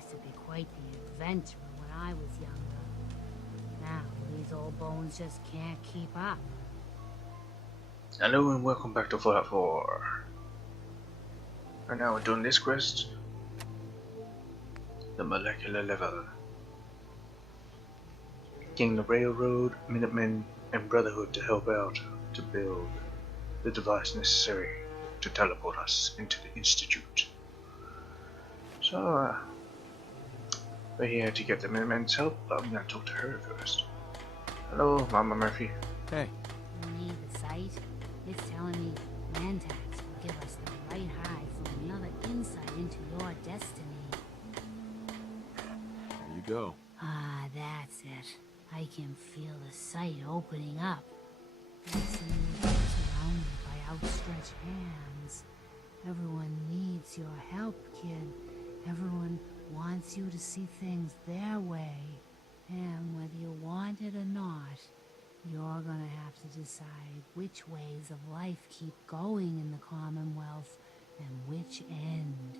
used to be quite the adventurer when I was younger. Now, these old bones just can't keep up. Hello and welcome back to Fallout 4. Right now we're doing this quest. The molecular level. Getting the Railroad, Minutemen, and Brotherhood to help out to build the device necessary to teleport us into the Institute. So, we're here to get the Minutemen's help, but I'm gonna talk to her first. Hello, Mama Murphy. Hey. You need the sight? It's telling me Mantax will give us the right high for another insight into your destiny. There you go. Ah, that's it. I can feel the sight opening up. I see you surrounded by outstretched hands. Everyone needs your help, kid. Everyone wants you to see things their way. And whether you want it or not, you're gonna have to decide which ways of life keep going in the Commonwealth and which end.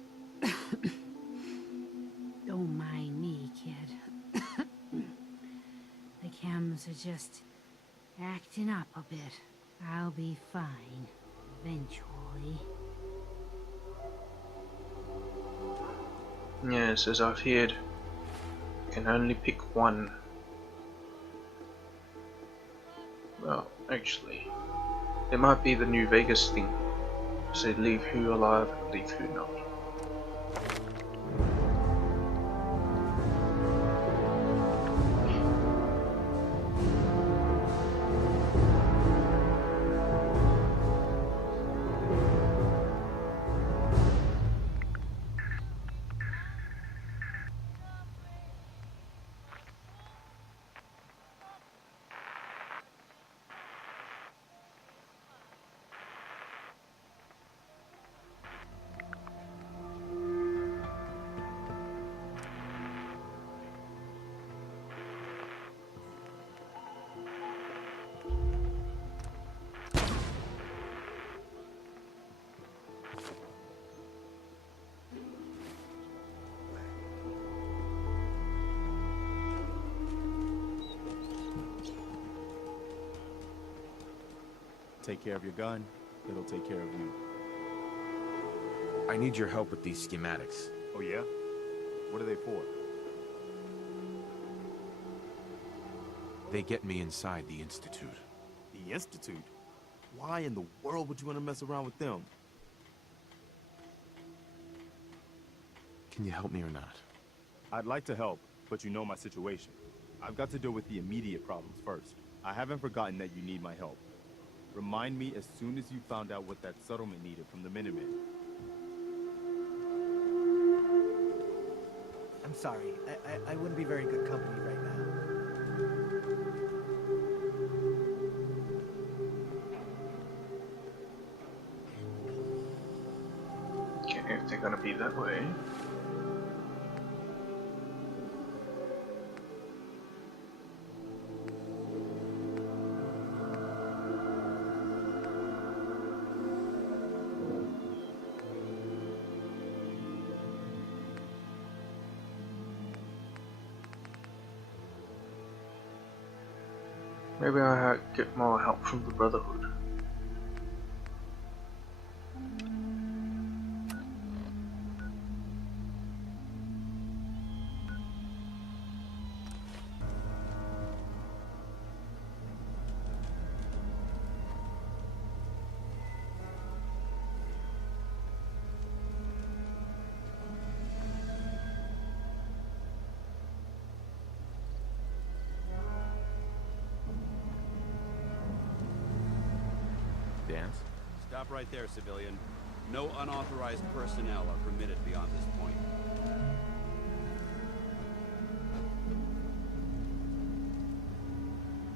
Don't mind me, kid. The chems are just acting up a bit. I'll be fine, eventually. Yes, as I've heard, you can only pick one. Well, actually, it might be the New Vegas thing. Say leave who alive, leave who not. Take care of your gun, it'll take care of you. I need your help with these schematics. Oh yeah? What are they for? They get me inside the Institute. The Institute? Why in the world would you want to mess around with them? Can you help me or not? I'd like to help, but you know my situation. I've got to deal with the immediate problems first. I haven't forgotten that you need my help. Remind me as soon as you found out what that settlement needed from the Minutemen. I'm sorry. I wouldn't be very good company right now. Okay, if they're gonna be that way. Maybe I get more help from the Brotherhood. Dance? Stop right there, civilian. No unauthorized personnel are permitted beyond this point.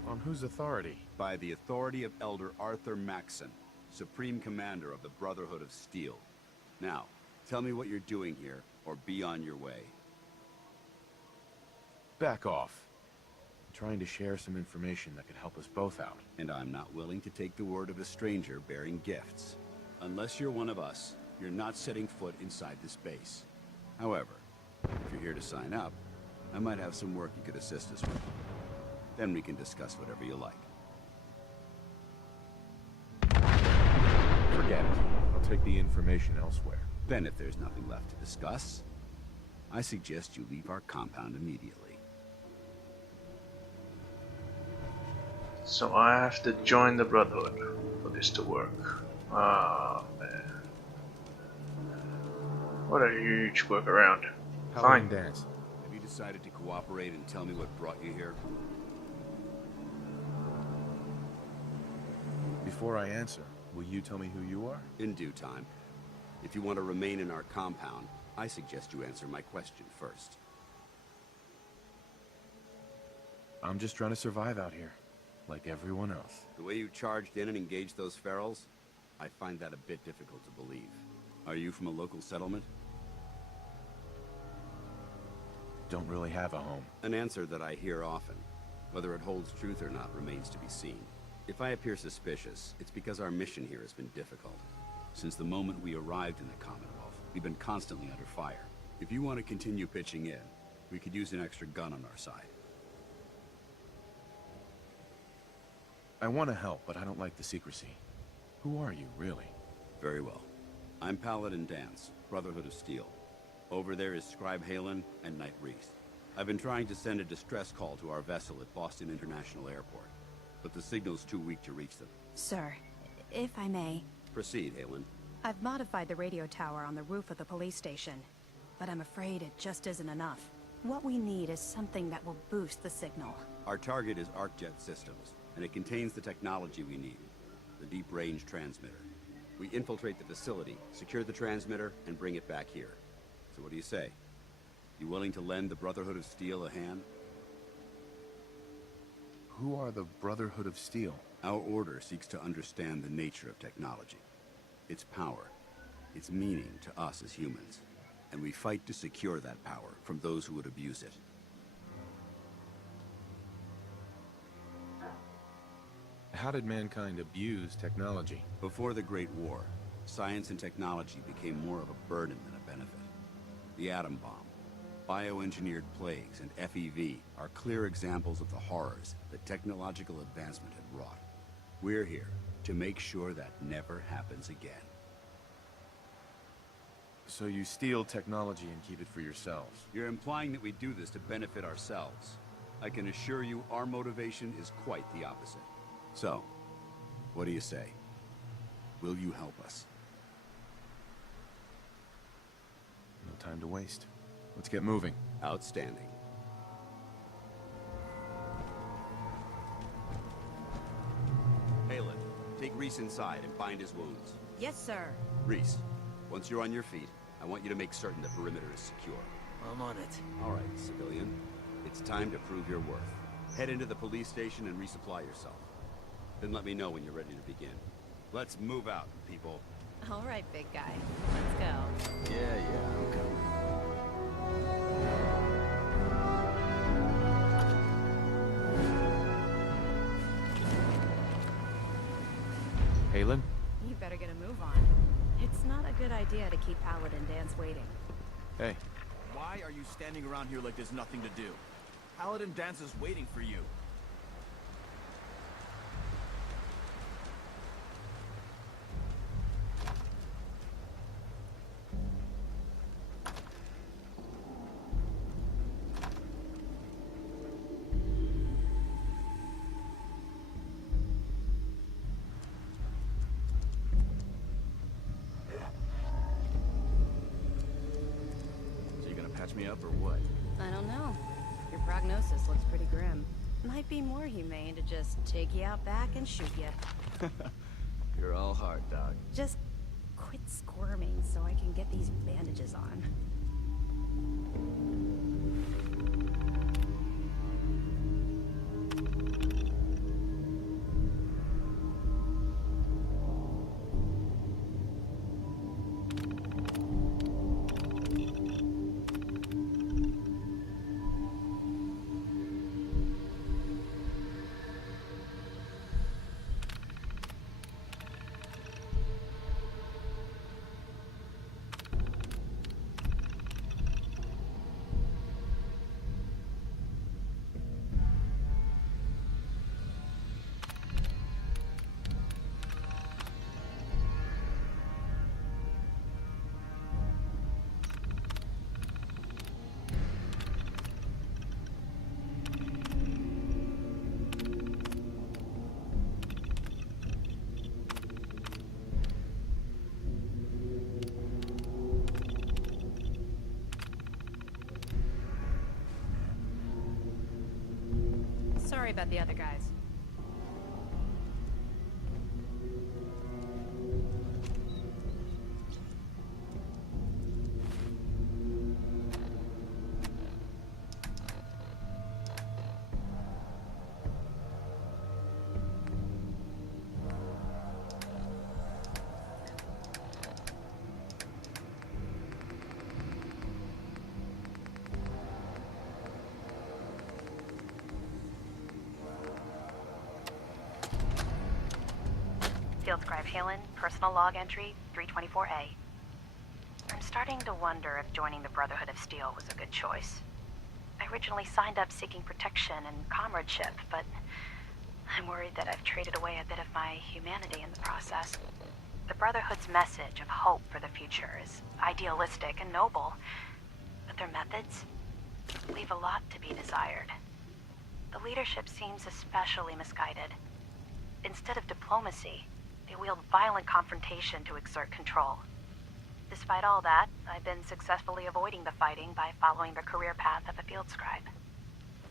On whose authority? By the authority of Elder Arthur Maxson, Supreme Commander of the Brotherhood of Steel. Now, tell me what you're doing here, or be on your way. Back off. I'm trying to share some information that could help us both out. And I'm not willing to take the word of a stranger bearing gifts. Unless you're one of us, you're not setting foot inside this base. However, If you're here to sign up, I might have some work you could assist us with. Then we can discuss whatever you like. Forget it. I'll take the information elsewhere. Then if there's nothing left to discuss, I suggest you leave our compound immediately. So I have to join the Brotherhood for this to work. Ah, man. What a huge workaround. Paladin Fine. Dance. Have you decided to cooperate and tell me what brought you here? Before I answer, will you tell me who you are? In due time. If you want to remain in our compound, I suggest you answer my question first. I'm just trying to survive out here, like everyone else. The way you charged in and engaged those ferals, I find that a bit difficult to believe. Are you from a local settlement? Don't really have a home. An answer that I hear often. Whether it holds truth or not remains to be seen. If I appear suspicious, it's because our mission here has been difficult. Since the moment we arrived in the Commonwealth, we've been constantly under fire. If you want to continue pitching in, we could use an extra gun on our side. I want to help, but I don't like the secrecy. Who are you, really? Very well. I'm Paladin Dance, Brotherhood of Steel. Over there is Scribe Halen and Knight Reese. I've been trying to send a distress call to our vessel at Boston International Airport, but the signal's too weak to reach them. Sir, if I may, Proceed, Halen. I've modified the radio tower on the roof of the police station, but I'm afraid it just isn't enough. What we need is something that will boost the signal. Our target is ArcJet Systems, and it contains the technology we need, the deep-range transmitter. We infiltrate the facility, secure the transmitter, and bring it back here. So what do you say? You willing to lend the Brotherhood of Steel a hand? Who are the Brotherhood of Steel? Our order seeks to understand the nature of technology, its power, its meaning to us as humans, and we fight to secure that power from those who would abuse it. How did mankind abuse technology? Before the Great War, science and technology became more of a burden than a benefit. The atom bomb, bioengineered plagues, and FEV are clear examples of the horrors that technological advancement had wrought. We're here to make sure that never happens again. So you steal technology and keep it for yourselves? You're implying that we do this to benefit ourselves. I can assure you our motivation is quite the opposite. So, what do you say? Will you help us? No time to waste. Let's get moving. Outstanding. Halen, take Reese inside and bind his wounds. Yes, sir. Reese, once you're on your feet, I want you to make certain the perimeter is secure. I'm on it. All right, civilian. It's time to prove your worth. Head into the police station and resupply yourself. Then let me know when you're ready to begin. Let's move out, people. All right, big guy. Let's go. Yeah, I'm coming. Halen? You better get a move on. It's not a good idea to keep Paladin Dance waiting. Hey. Why are you standing around here like there's nothing to do? Paladin Dance is waiting for you. Patch me up or what? I don't know. Your prognosis looks pretty grim. Might be more humane to just take you out back and shoot you. You're all heart, dog. Just quit squirming so I can get these bandages on. about the other guys. Field Scribe Halen, personal log entry 324A. I'm starting to wonder if joining the Brotherhood of Steel was a good choice. I originally signed up seeking protection and comradeship, but I'm worried that I've traded away a bit of my humanity in the process. The Brotherhood's message of hope for the future is idealistic and noble, but their methods leave a lot to be desired. The leadership seems especially misguided. Instead of diplomacy, they wield violent confrontation to exert control. Despite all that, I've been successfully avoiding the fighting by following the career path of a field scribe.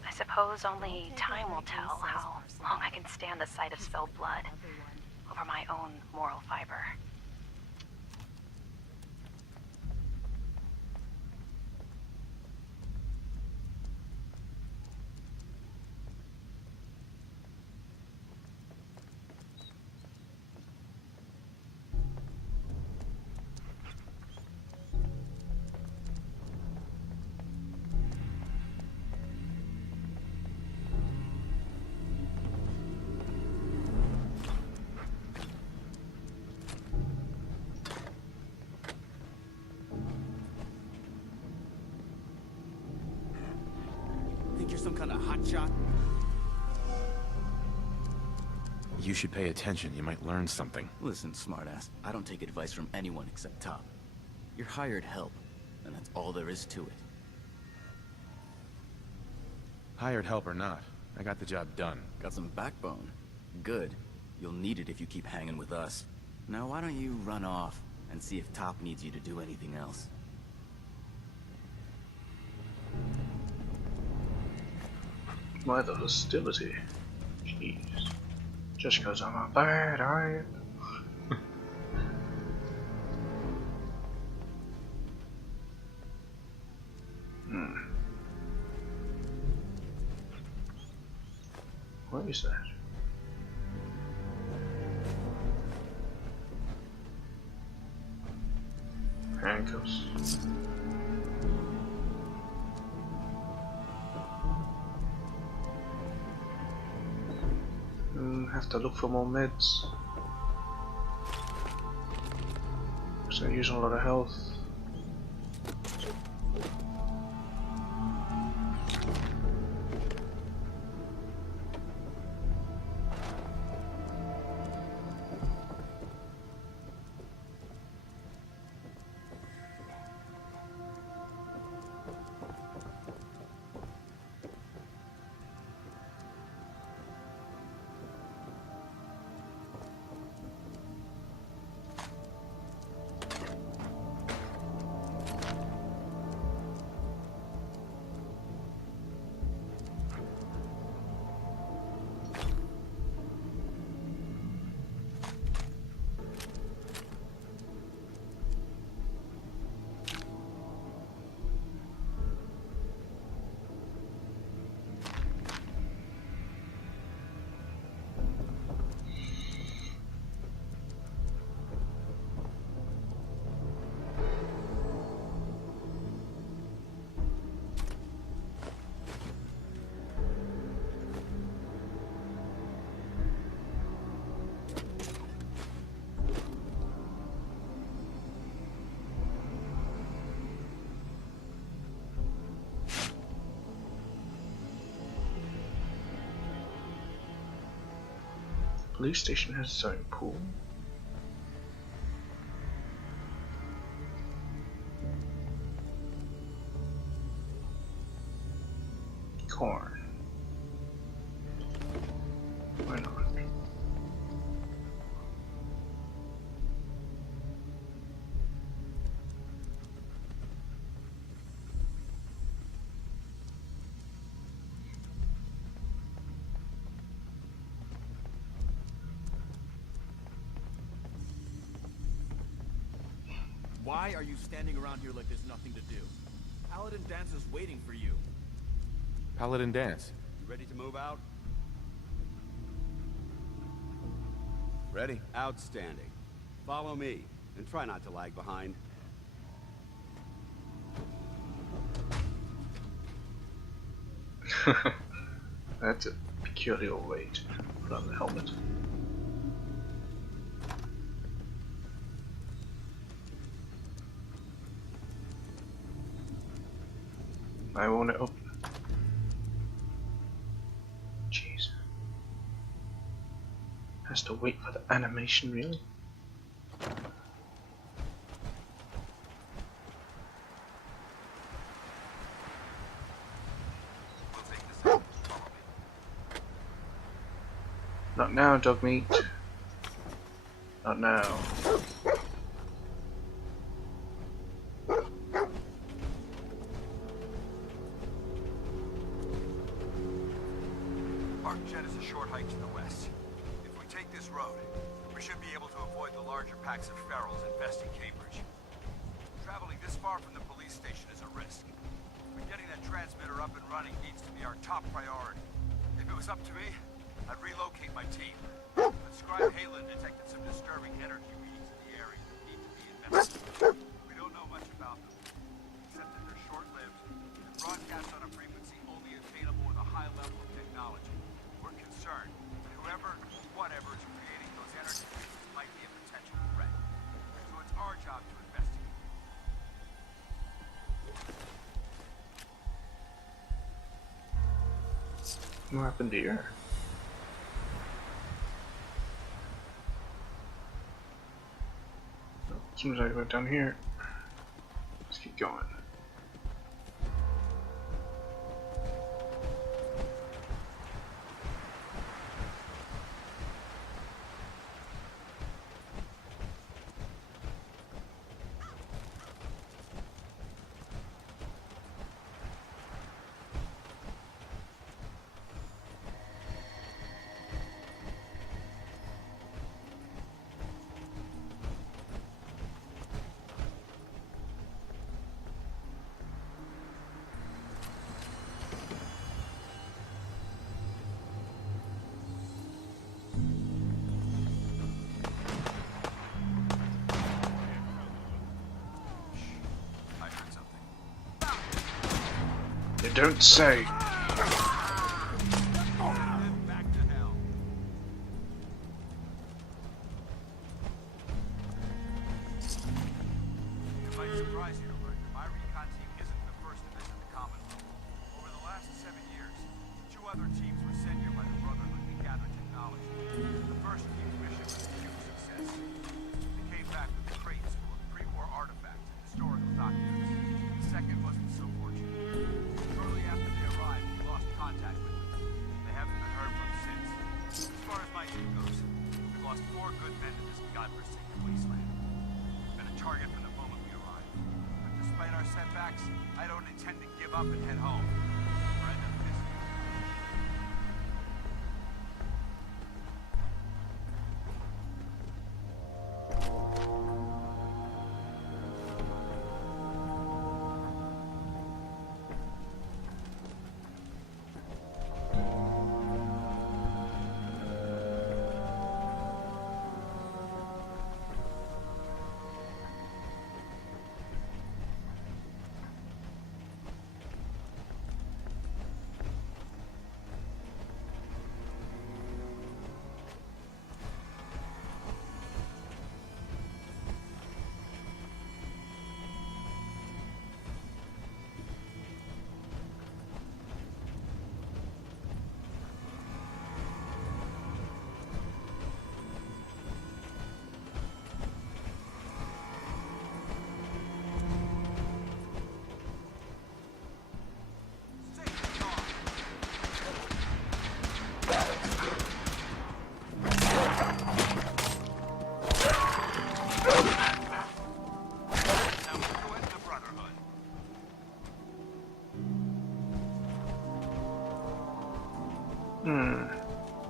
I suppose only time will tell how long I can stand the sight of spilled blood over my own moral fiber. Think you're some kind of hotshot? You should pay attention. You might learn something. Listen, smartass. I don't take advice from anyone except Top. You're hired help, and that's all there is to it. Hired help or not, I got the job done. Got some backbone. Good. You'll need it if you keep hanging with us. Now why don't you run off and see if Top needs you to do anything else? Why the hostility? Jeez. Just because I'm a bad, alright? What is that? Handcuffs. Have to look for more meds. So I'm using a lot of health. Police station has its own pool. Corn. Why not? Why are you standing around here like there's nothing to do? Paladin Dance is waiting for you. Paladin Dance. You ready to move out? Ready. Outstanding. Follow me, and try not to lag behind. That's a peculiar way to put on the helmet. I want it open. Jeez. Has to wait for the animation, really? Not now, dog meat. Not now. Arcjet is a short hike to the west. If we take this road, we should be able to avoid the larger packs of ferals infesting Cambridge. Traveling this far from the police station is a risk, but getting that transmitter up and running needs to be our top priority. If it was up to me, I'd relocate my team. But Scribe Halen detected some disturbing energy readings in the area that need to be investigated. We don't know much about them, except that they're short-lived and broadcast on a frequency only attainable with a high level of technology. We're concerned that whoever or whatever is creating those energy readings might be a potential threat. So it's our job to investigate. What happened here? As soon as I went down here, let's keep going. You don't say. Back to hell. It might surprise you, but my recon team isn't the first to visit the Commonwealth. Over the last 7 years, 2 other teams were sent here by the Brotherhood to gather technology. The first team's mission was a huge success. They came back with crates full of pre-war artifacts and historical documents. The second wasn't so fortunate. Shortly after they arrived, we lost contact with them. They haven't been heard from since. As far as my team goes, we've lost 4 good men to this godforsaken wasteland. We've been a target from the moment we arrived. But despite our setbacks, I don't intend to give up and head home. Or end up missing.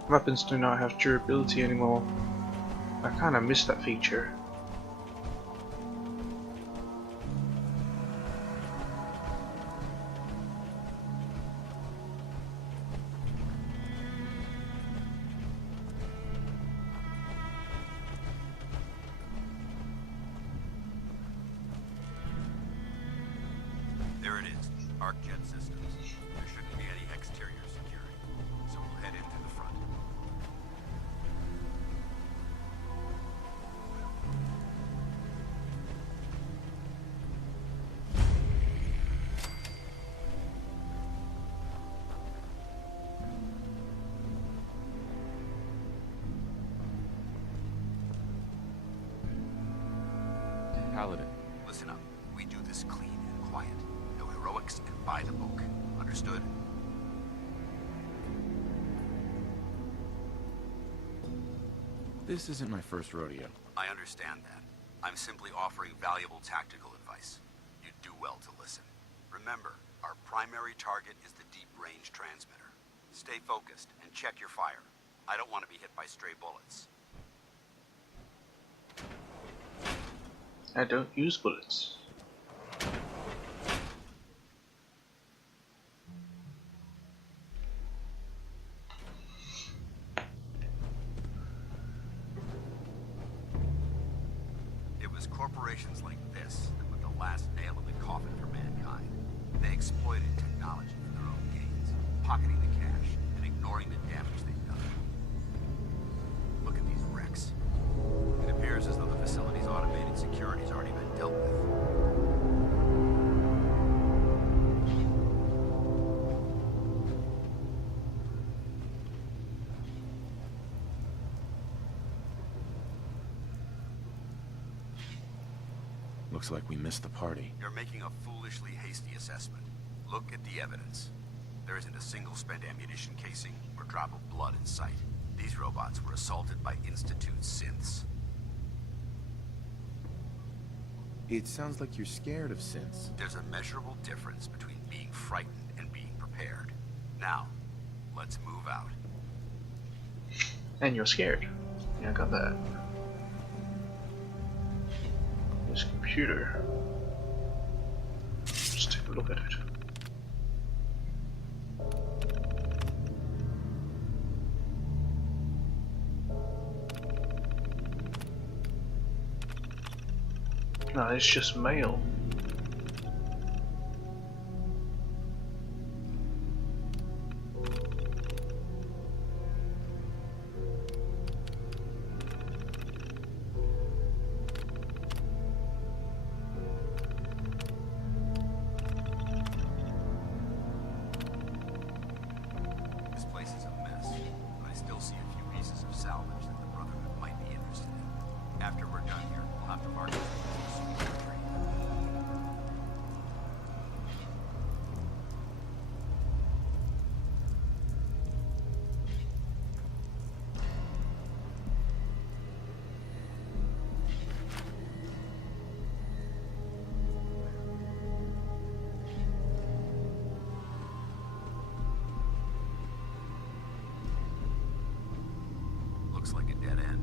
Weapons do not have durability anymore. I kinda miss that feature. Arc jet systems. There shouldn't be any exterior security, so we'll head in through the front. Paladin. Listen up. We do this clean and quiet. No heroics and by the book. Understood? This isn't my first rodeo. I understand that. I'm simply offering valuable tactical advice. You'd do well to listen. Remember, our primary target is the deep-range transmitter. Stay focused and check your fire. I don't want to be hit by stray bullets. I don't use bullets. It was corporations like this that put the last nail in the coffin for mankind. They exploited technology for their own gains, pocketing the cash and ignoring the damage they've done. Look at these wrecks. It appears as though the facility's automated security's already been dealt with. Looks like we missed the party. You're making a foolishly hasty assessment. Look at the evidence. There isn't a single spent ammunition casing or drop of blood in sight. These robots were assaulted by Institute synths. It sounds like you're scared of synths. There's a measurable difference between being frightened and being prepared. Now, let's move out. And you're scared. Yeah, I got that. This computer. Let's take a look at it. No, it's just mail. This place is a mess, but I still see a few pieces of salvage that the Brotherhood might be interested in. After we're done here, we'll have to market it as a super trade. Looks like a dead end.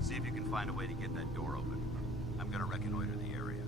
See if you can find a way to get that door open. I'm gonna reconnoiter the area.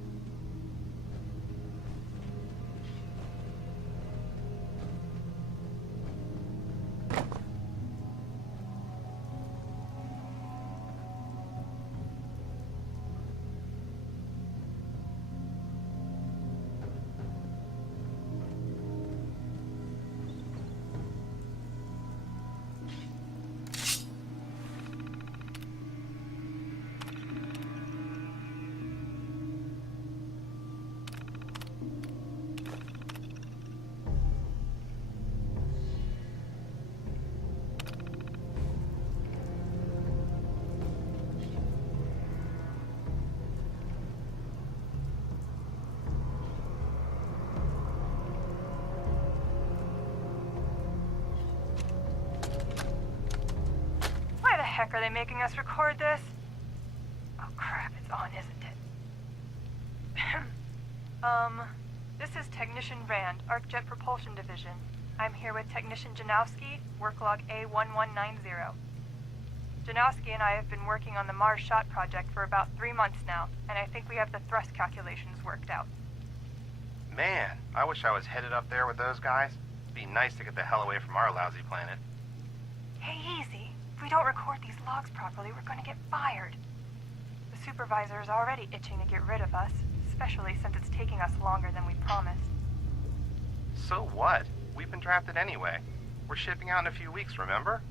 Why the heck are they making us record this? Oh crap, it's on, isn't it? This is Technician Rand, ArcJet Propulsion Division. I'm here with Technician Janowski, work log A1190. Janowski and I have been working on the Mars Shot project for about 3 months now, and I think we have the thrust calculations worked out. Man, I wish I was headed up there with those guys. It'd be nice to get the hell away from our lousy planet. Hey, easy. If we don't record these logs properly, we're going to get fired. The supervisor is already itching to get rid of us, especially since it's taking us longer than we promised. So what? We've been drafted anyway. We're shipping out in a few weeks, remember?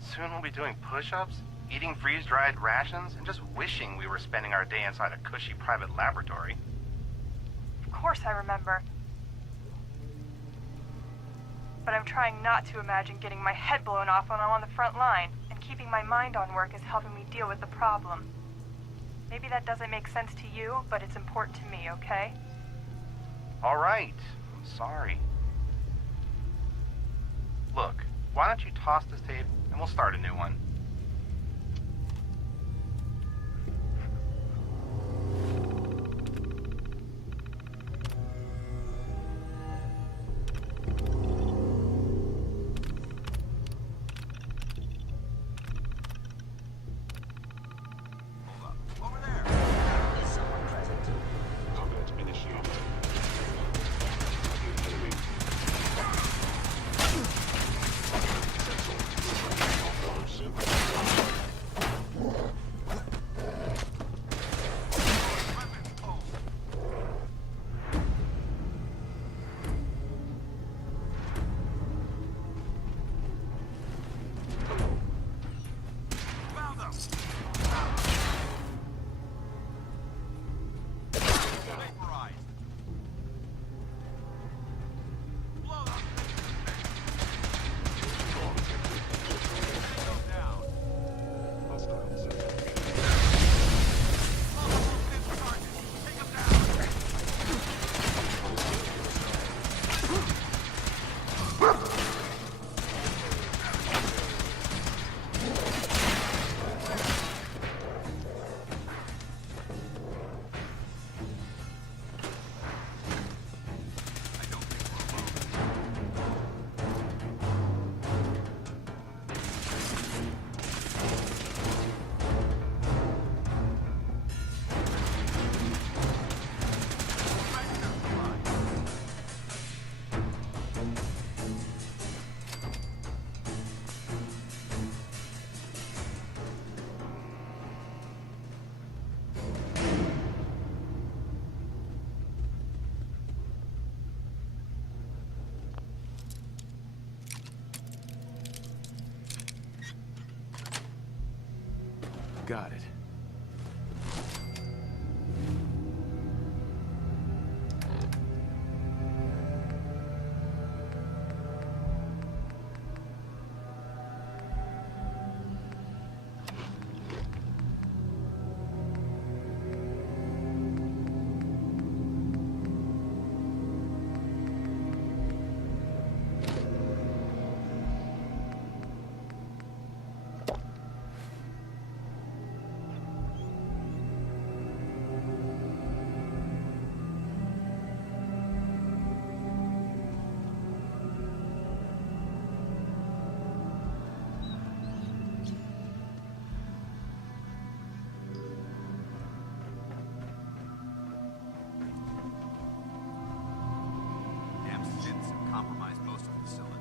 Soon we'll be doing push-ups, eating freeze-dried rations, and just wishing we were spending our day inside a cushy private laboratory. Of course I remember. But I'm trying not to imagine getting my head blown off when I'm on the front line, and keeping my mind on work is helping me deal with the problem. Maybe that doesn't make sense to you, but it's important to me, okay? All right. I'm sorry. Look, why don't you toss this tape and we'll start a new one. Got it. Compromised most of the facility.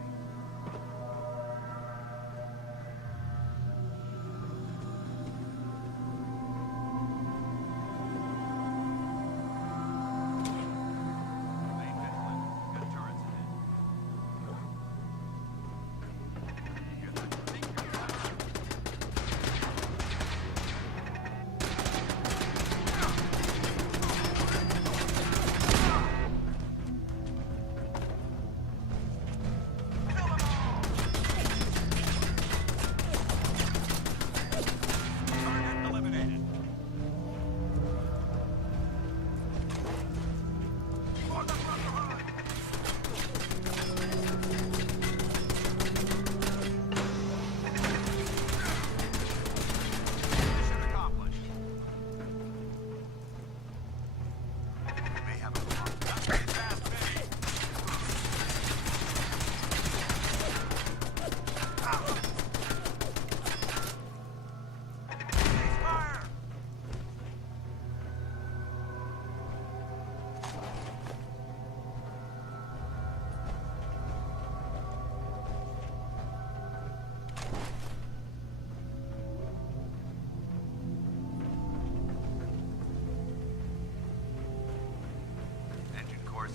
Remain vigilant. Got turrets ahead.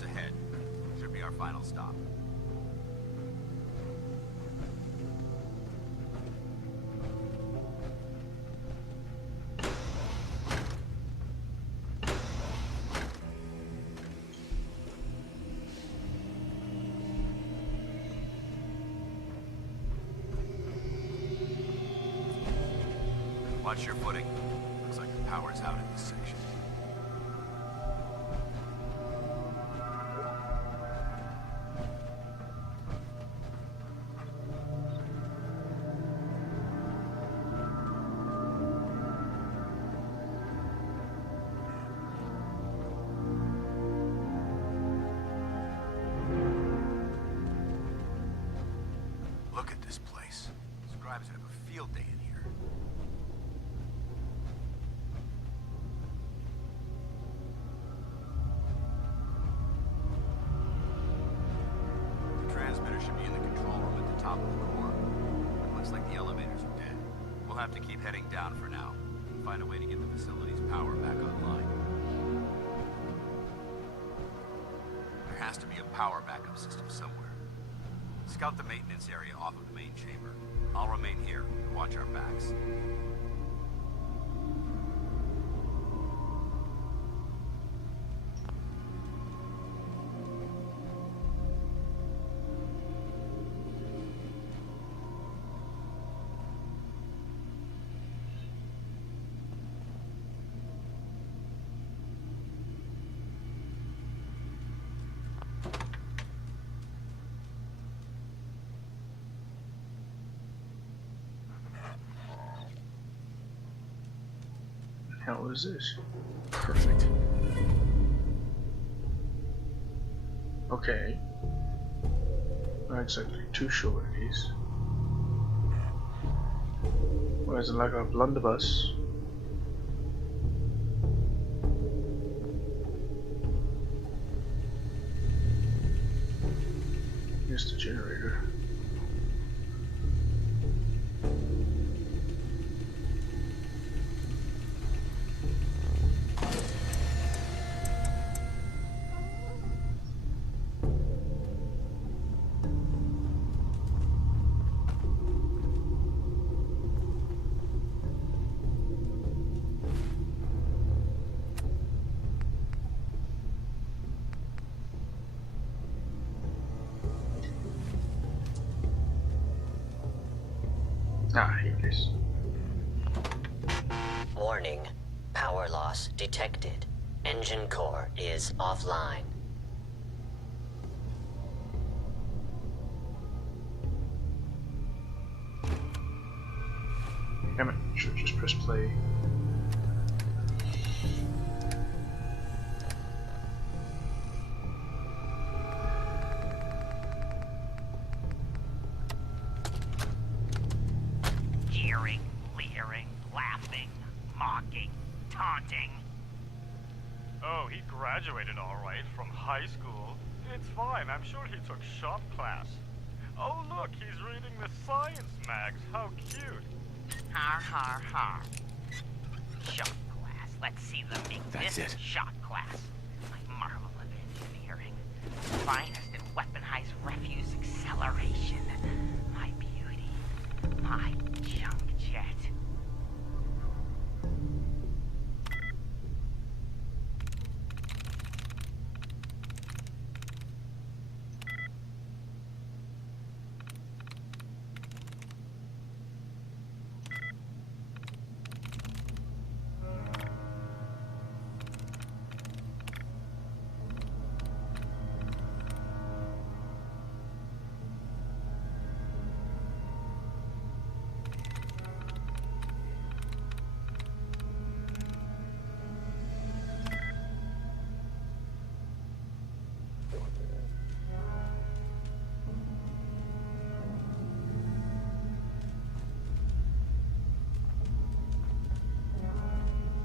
Ahead. Should our final stop. Watch your footing. Looks like the power's out in this section. Look at this place. Scribes have a field day in here. The transmitter should be in the control room at the top of the core. It looks like the elevators are dead. We'll have to keep heading down for now and find a way to get the facility's power back online. There has to be a power backup system somewhere. Scout the maintenance area off of the main chamber. I'll remain here and watch our backs. How was this? Perfect. Okay. Not exactly too sure what it is. Well, is it like a blunderbuss? Here's the generator. Ah, here it is. Warning. Power loss detected. Engine core is offline. Damn it, should just press play. Jeering, leering, laughing, mocking, taunting. Oh, he graduated all right from high school. It's fine, I'm sure he took shop class. Oh look, he's reading the science mags. How cute. Har har har. Shop class. Let's see them make That's this it. shop class. My marvel of engineering. Finest in weaponized refuse acceleration. My beauty. My junk jet.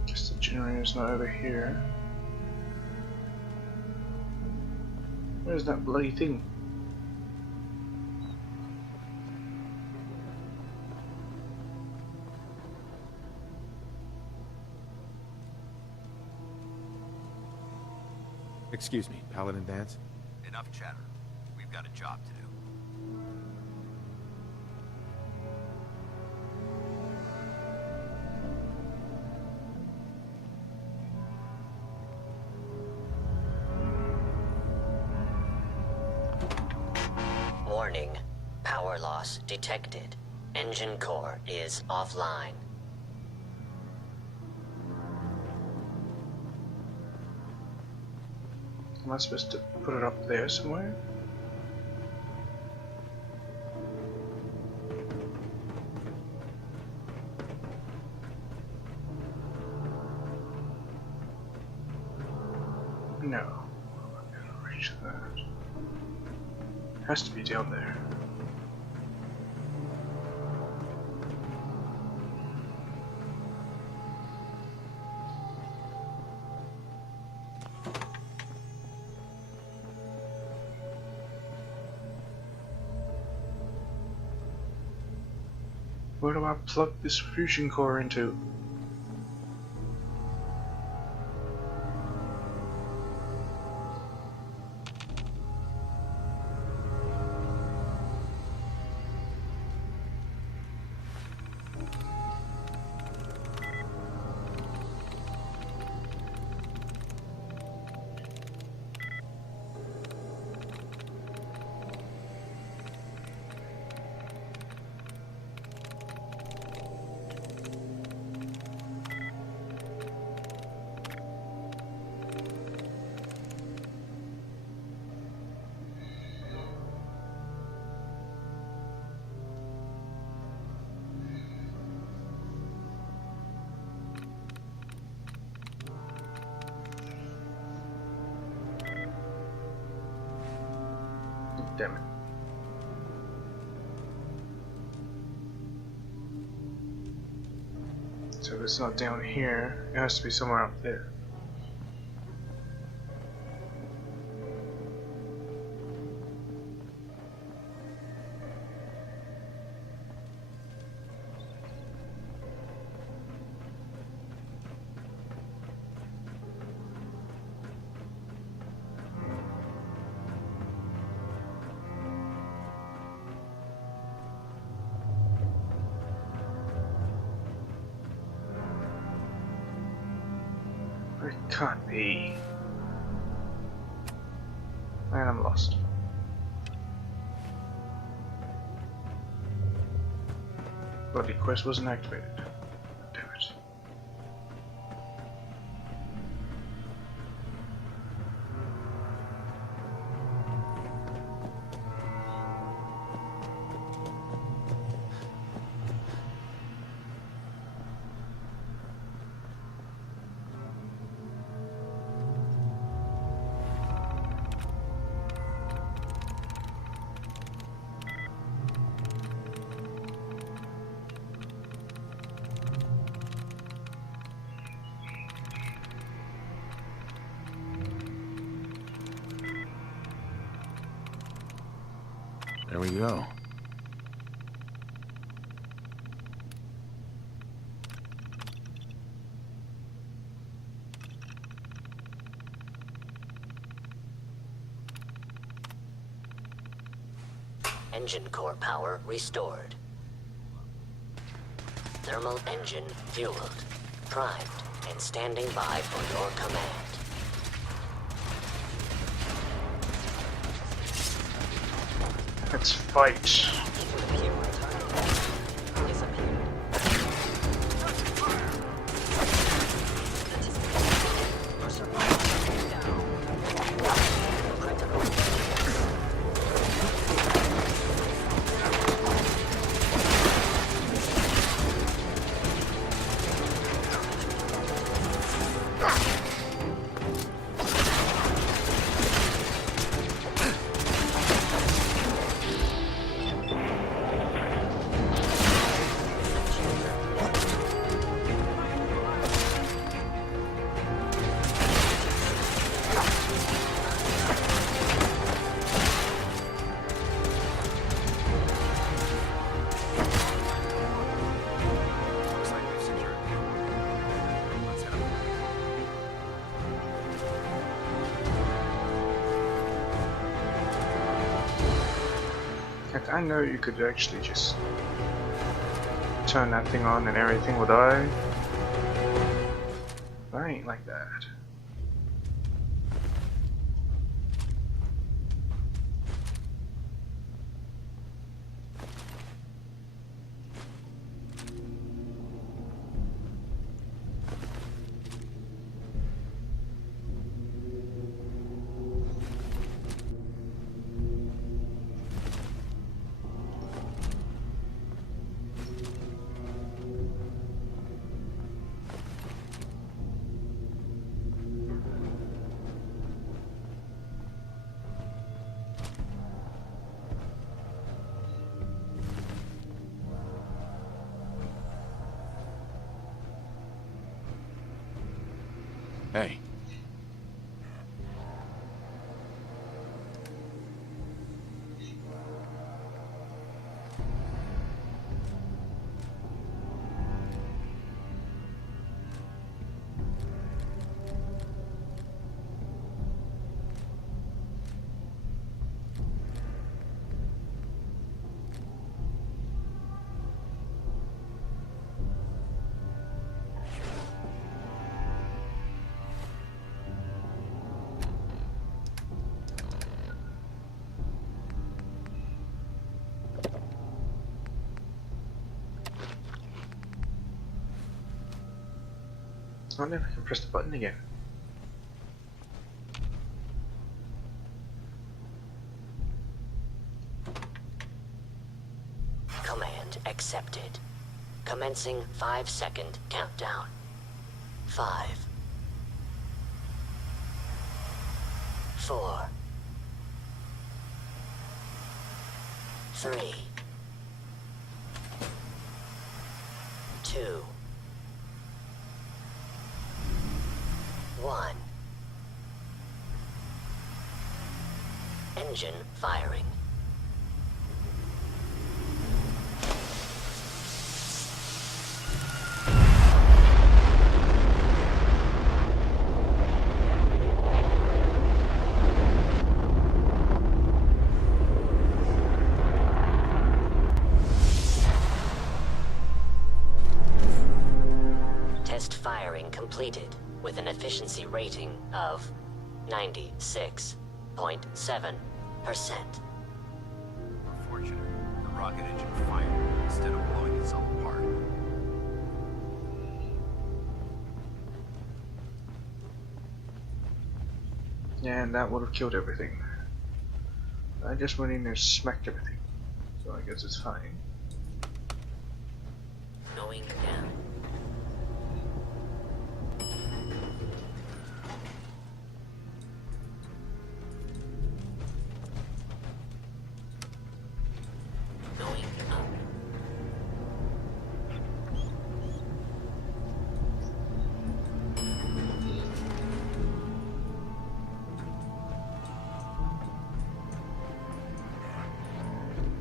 Guess the generator's not over here. Where's that bloody thing? Excuse me, Paladin Vance? enough chatter. We've got a job to do. Warning. Power loss detected. Engine core is offline. Am I supposed to put it up there somewhere? No. I'm gonna reach that. Has to be down there. Where do I plug this fusion core into? Damn it. So if it's not down here, it has to be somewhere up there. It can't be. And I'm lost. Bloody quest wasn't activated. Damn it. There we go. Engine core power restored. Thermal engine fueled, primed, and standing by for your command. Let's fight. Like, I know you could actually just turn that thing on and everything will die. But I ain't like that. Hey. I wonder if I can press the button again. Command accepted. Commencing 5-second countdown. 5, 4, 3, 2, 1. Engine firing. Test firing completed with an efficiency rating of 96.7%. We're fortunate. The rocket engine fired instead of blowing itself apart. Yeah, and that would have killed everything. I just went in there and smacked everything. So I guess it's fine. Going down. Going up.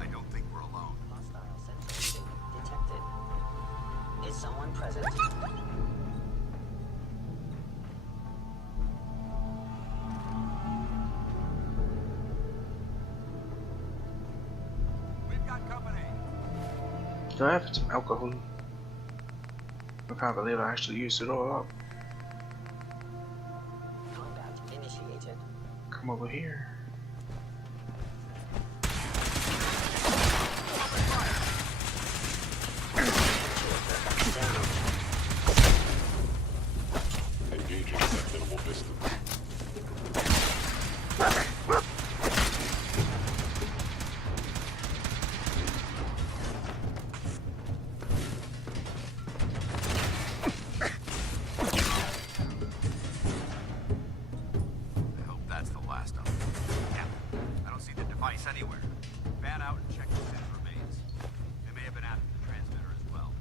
I don't think we're alone. Hostile sensor detected. Is someone present? We've got company. Do I have some alcohol? I can't believe I actually used it all up. Combat initiated. Come over here. Engaging minimal distance. I hope that's the last of them. Yeah. I don't see the device anywhere. Fan out and check if it remains. They may have been after the transmitter as well.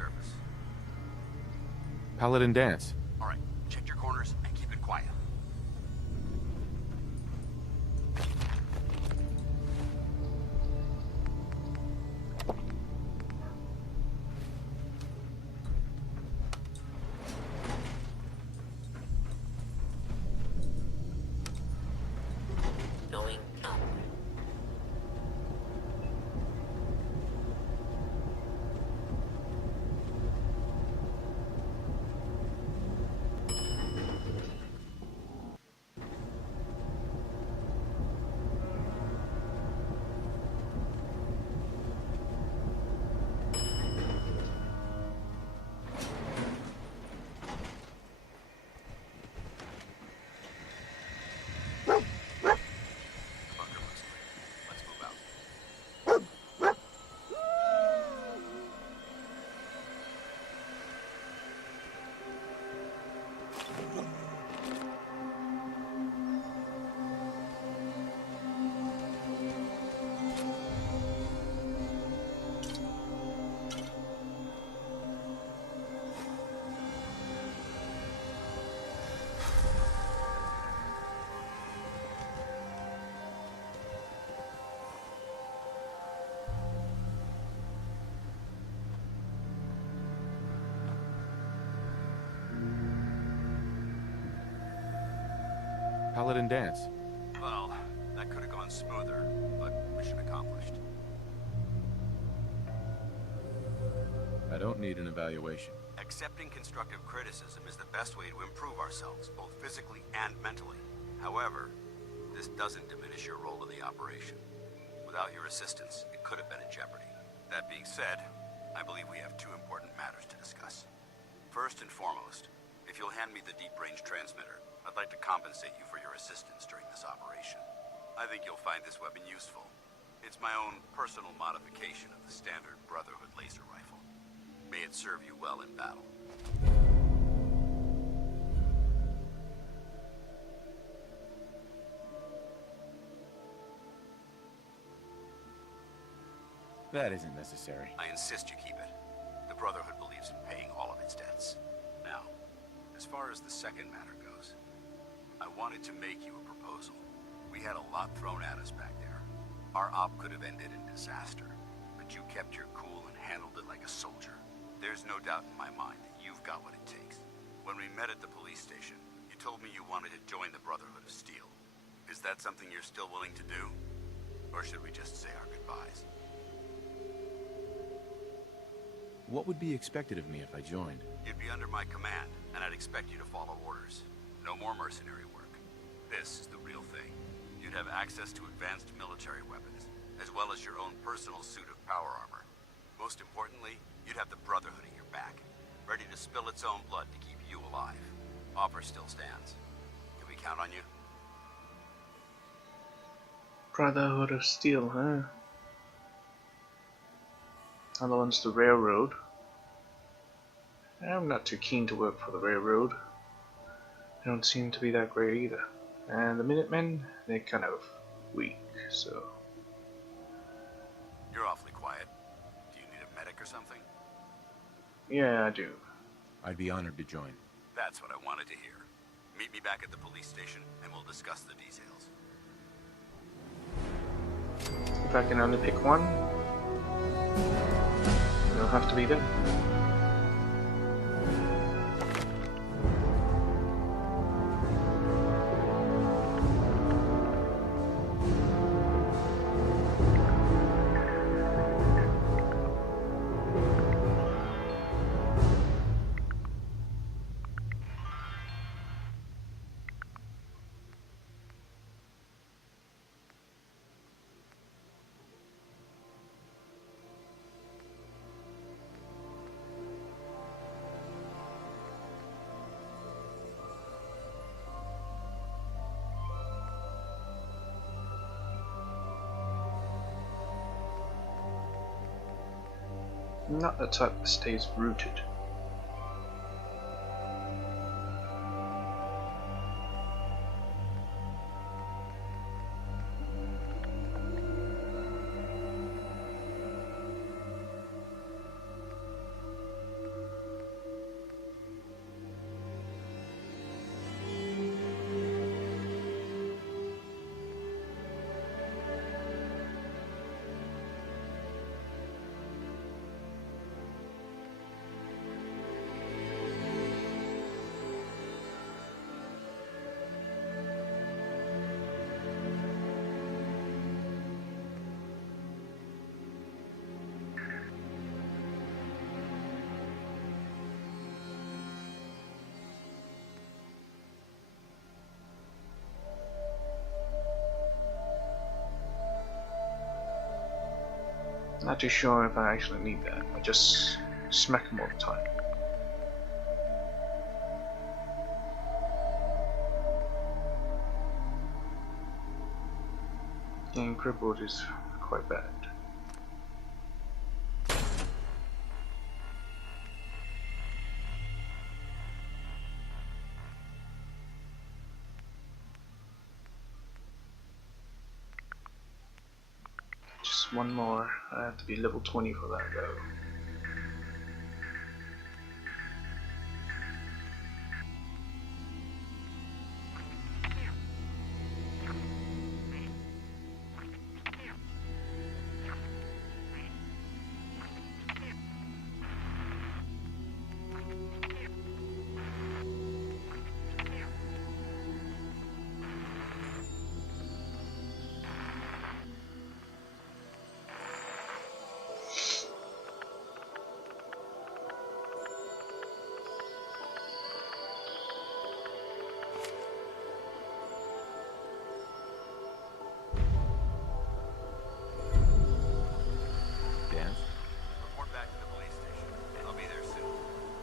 surface. Paladin Dance. All right, check your corners and keep it quiet. Going up. Paladin Dance. Well, that could have gone smoother, but mission accomplished. I don't need an evaluation. Accepting constructive criticism is the best way to improve ourselves, both physically and mentally. However, this doesn't diminish your role in the operation. Without your assistance, it could have been in jeopardy. That being said, I believe we have two important matters to discuss. First and foremost, if you'll hand me the deep-range transmitter, I'd like to compensate you for your assistance during this operation. I think you'll find this weapon useful. It's my own personal modification of the standard Brotherhood laser rifle. May it serve you well in battle. That isn't necessary. I insist you keep it. The Brotherhood believes in paying all of its debts. Now, as far as the second matter goes, I wanted to make you a proposal. We had a lot thrown at us back there. Our op could have ended in disaster, but you kept your cool and handled it like a soldier. There's no doubt in my mind that you've got what it takes. When we met at the police station, you told me you wanted to join the Brotherhood of Steel. Is that something you're still willing to do? Or should we just say our goodbyes? What would be expected of me if I joined? You'd be under my command, and I'd expect you to follow orders. No more mercenary work. This is the real thing. You'd have access to advanced military weapons, as well as your own personal suit of power armor. Most importantly, you'd have the Brotherhood at your back, ready to spill its own blood to keep you alive. Offer still stands. Can we count on you? Brotherhood of Steel, huh? Other one's the Railroad. I'm not too keen to work for the Railroad. They don't seem to be that great either. And the Minutemen, they're kind of weak, so... You're awfully quiet. Do you need a medic or something? Yeah, I do. I'd be honored to join. That's what I wanted to hear. Meet me back at the police station, and we'll discuss the details. If I can only pick one, it'll have to be them. Not the type that stays rooted. Not too sure if I actually need that. I just smack him all the time. Getting crippled is quite bad. Just one more. I have to be level 20 for that though. Report back to the police station. I'll be there soon.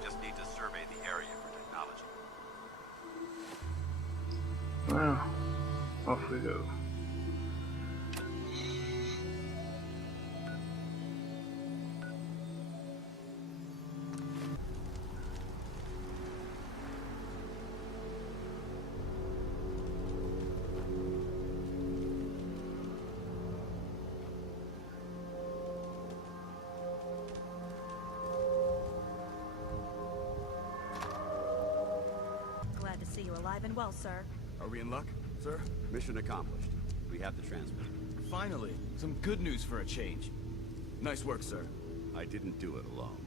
Just need to survey the area for technology. Well, off we go. Glad to see you alive and well, sir. Are we in luck, sir? Mission accomplished. We have the transmitter. Finally, some good news for a change. Nice work, sir. I didn't do it alone.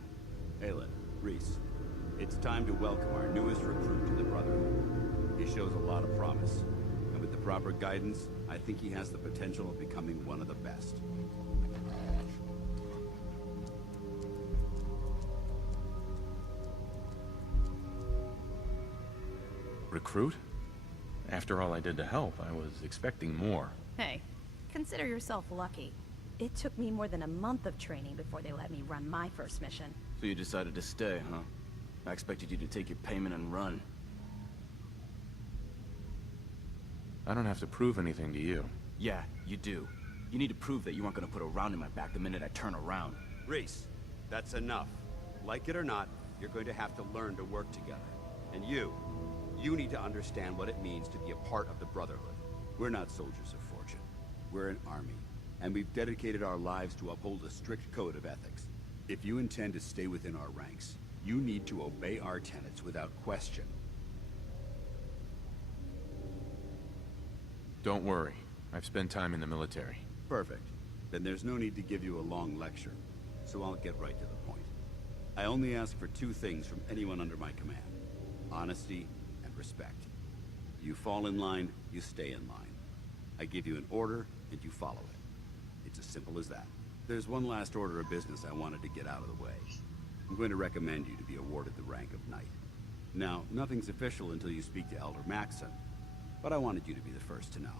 Aelin, Reese, it's time to welcome our newest recruit to the Brotherhood. He shows a lot of promise, and with the proper guidance, I think he has the potential of becoming one of the best. Recruit? After all I did to help, I was expecting more. Hey, consider yourself lucky. It took me more than a month of training before they let me run my first mission. So you decided to stay, huh? I expected you to take your payment and run. I don't have to prove anything to you. Yeah, you do. You need to prove that you aren't gonna put a round in my back the minute I turn around. Reese, that's enough. Like it or not, you're going to have to learn to work together. And you need to understand what it means to be a part of the Brotherhood. We're not soldiers of fortune. We're an army, and we've dedicated our lives to uphold a strict code of ethics. If you intend to stay within our ranks, you need to obey our tenets without question. Don't worry. I've spent time in the military. Perfect. Then there's no need to give you a long lecture, so I'll get right to the point. I only ask for two things from anyone under my command: honesty and respect. You fall in line, you stay in line. I give you an order, and you follow it. It's as simple as that. There's one last order of business I wanted to get out of the way. I'm going to recommend you to be awarded the rank of Knight. Now, nothing's official until you speak to Elder Maxson, but I wanted you to be the first to know.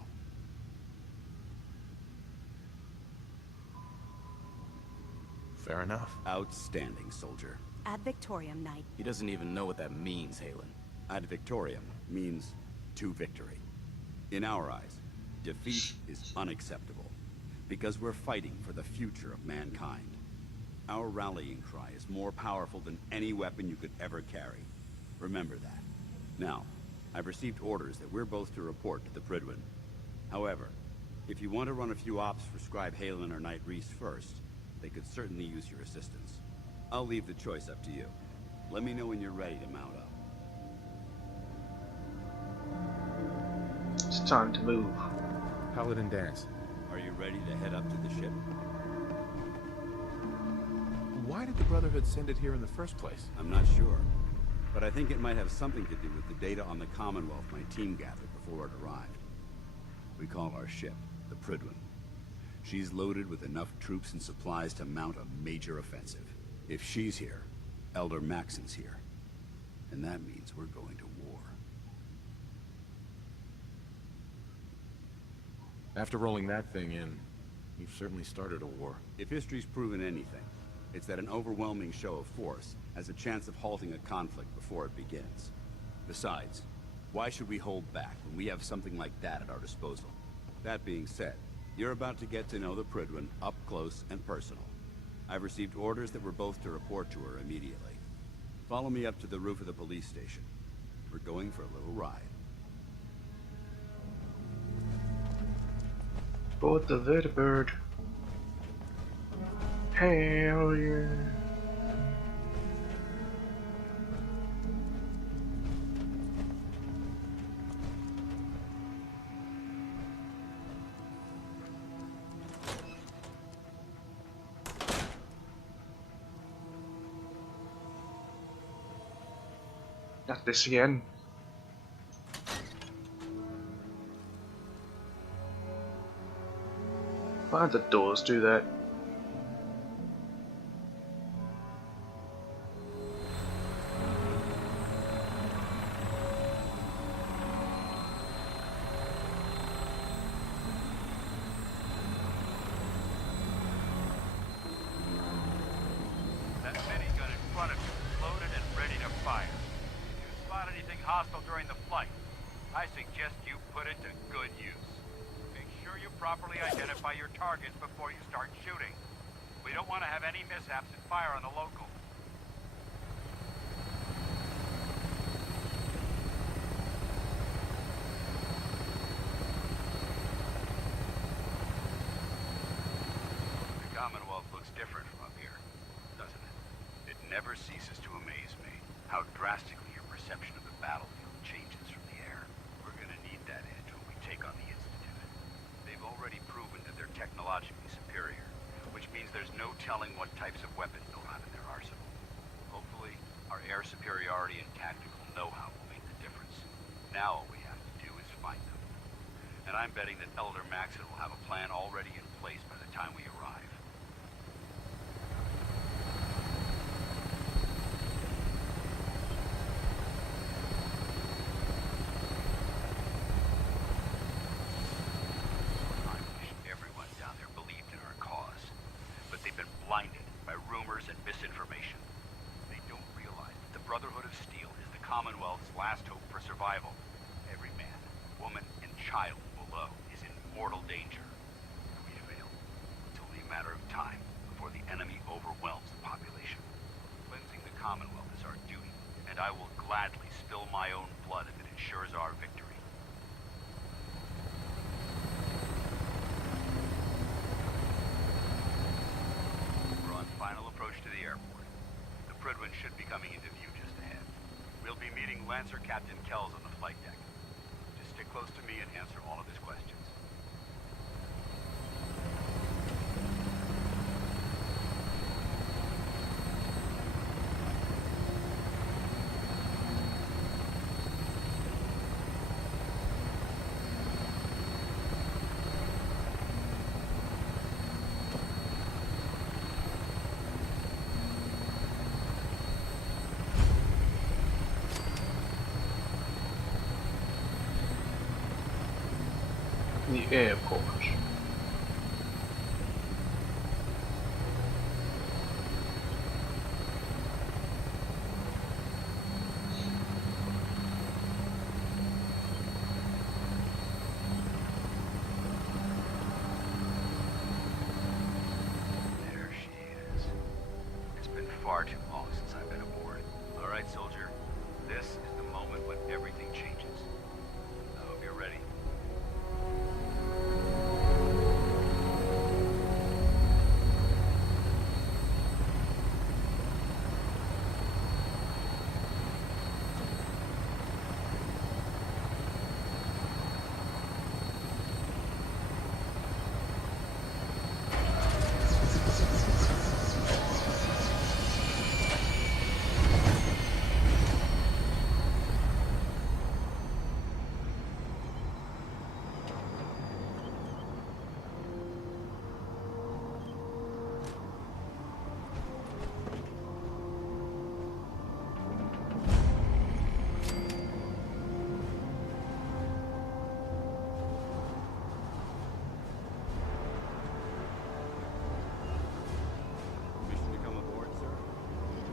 Fair enough. Outstanding, soldier. Ad Victoriam, Knight. He doesn't even know what that means, Halen. Ad Victoriam means to victory. In our eyes, defeat is unacceptable, because we're fighting for the future of mankind. Our rallying cry is more powerful than any weapon you could ever carry. Remember that. Now, I've received orders that we're both to report to the Prydwen. However, if you want to run a few ops for Scribe Halen or Knight Reese first, they could certainly use your assistance. I'll leave the choice up to you. Let me know when you're ready to mount up. It's time to move. Paladin Dance. Are you ready to head up to the ship? Why did the Brotherhood send it here in the first place? I'm not sure, but I think it might have something to do with the data on the Commonwealth my team gathered before it arrived. We call our ship the Prydwen. She's loaded with enough troops and supplies to mount a major offensive. If she's here, Elder Maxson's here. And that means we're going to war. After rolling that thing in, You've certainly started a war. If history's proven anything, it's that an overwhelming show of force has a chance of halting a conflict before it begins. Besides, why should we hold back when we have something like that at our disposal? That being said, you're about to get to know the Prydwen up close and personal. I've received orders that we're both to report to her immediately. Follow me up to the roof of the police station. We're going for a little ride. Board the vertibird. Hell yeah. Not this again. Why do the doors do that? That minigun in front of you is loaded and ready to fire. If you spot anything hostile during the flight, I suggest you put it to good use. Make sure you properly identify your targets before you start shooting. We don't want to have any mishaps and fire on the local. The Commonwealth looks different from up here, doesn't it? It never ceases to amaze me how drastically your perception of the battlefield changes from the air. We're gonna need that edge when we take on the Institute. They've already proven that they're technologically superior, which means there's no telling what types of weapons they'll have in their arsenal. Hopefully, our air superiority and tactical know-how will make the difference. Now all we have to do is find them. And I'm betting that Elder Maxon will have a plan already in place by the time we arrive. I wish everyone down there believed in our cause, but they've been blinded by rumors and misinformation. They don't realize that the Brotherhood of Steel is the Commonwealth's last hope for survival. Every man, woman, and child below is in mortal danger. If we fail, it's only a matter of time before the enemy overwhelms the population. Cleansing the Commonwealth is our duty, and I will gladly spill my own blood if it ensures our victory. We're on final approach to the airport. The Prydwen should be coming into view just ahead. We'll be meeting Lancer Captain Kells on the flight deck. Just stick close to me and answer all of his questions. The airport. There she is. It's been far too long since I've been aboard. All right, soldier. This is the moment when everything changes. I hope you're ready.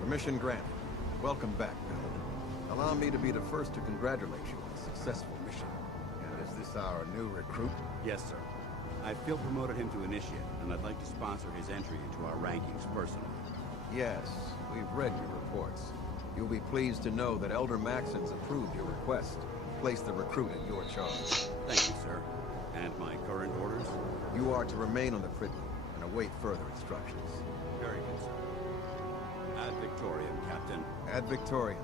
Permission granted. Welcome back, Paladin. Allow me to be the first to congratulate you on a successful mission. And is this our new recruit? Yes, sir. I feel promoted him to initiate, and I'd like to sponsor his entry into our rankings personally. Yes, we've read your reports. You'll be pleased to know that Elder Maxon's approved your request. Place the recruit in your charge. Thank you, sir. And my current orders? You are to remain on the Pridley and await further instructions. Very good, sir. Ad Victoriam, Captain. Ad Victoriam,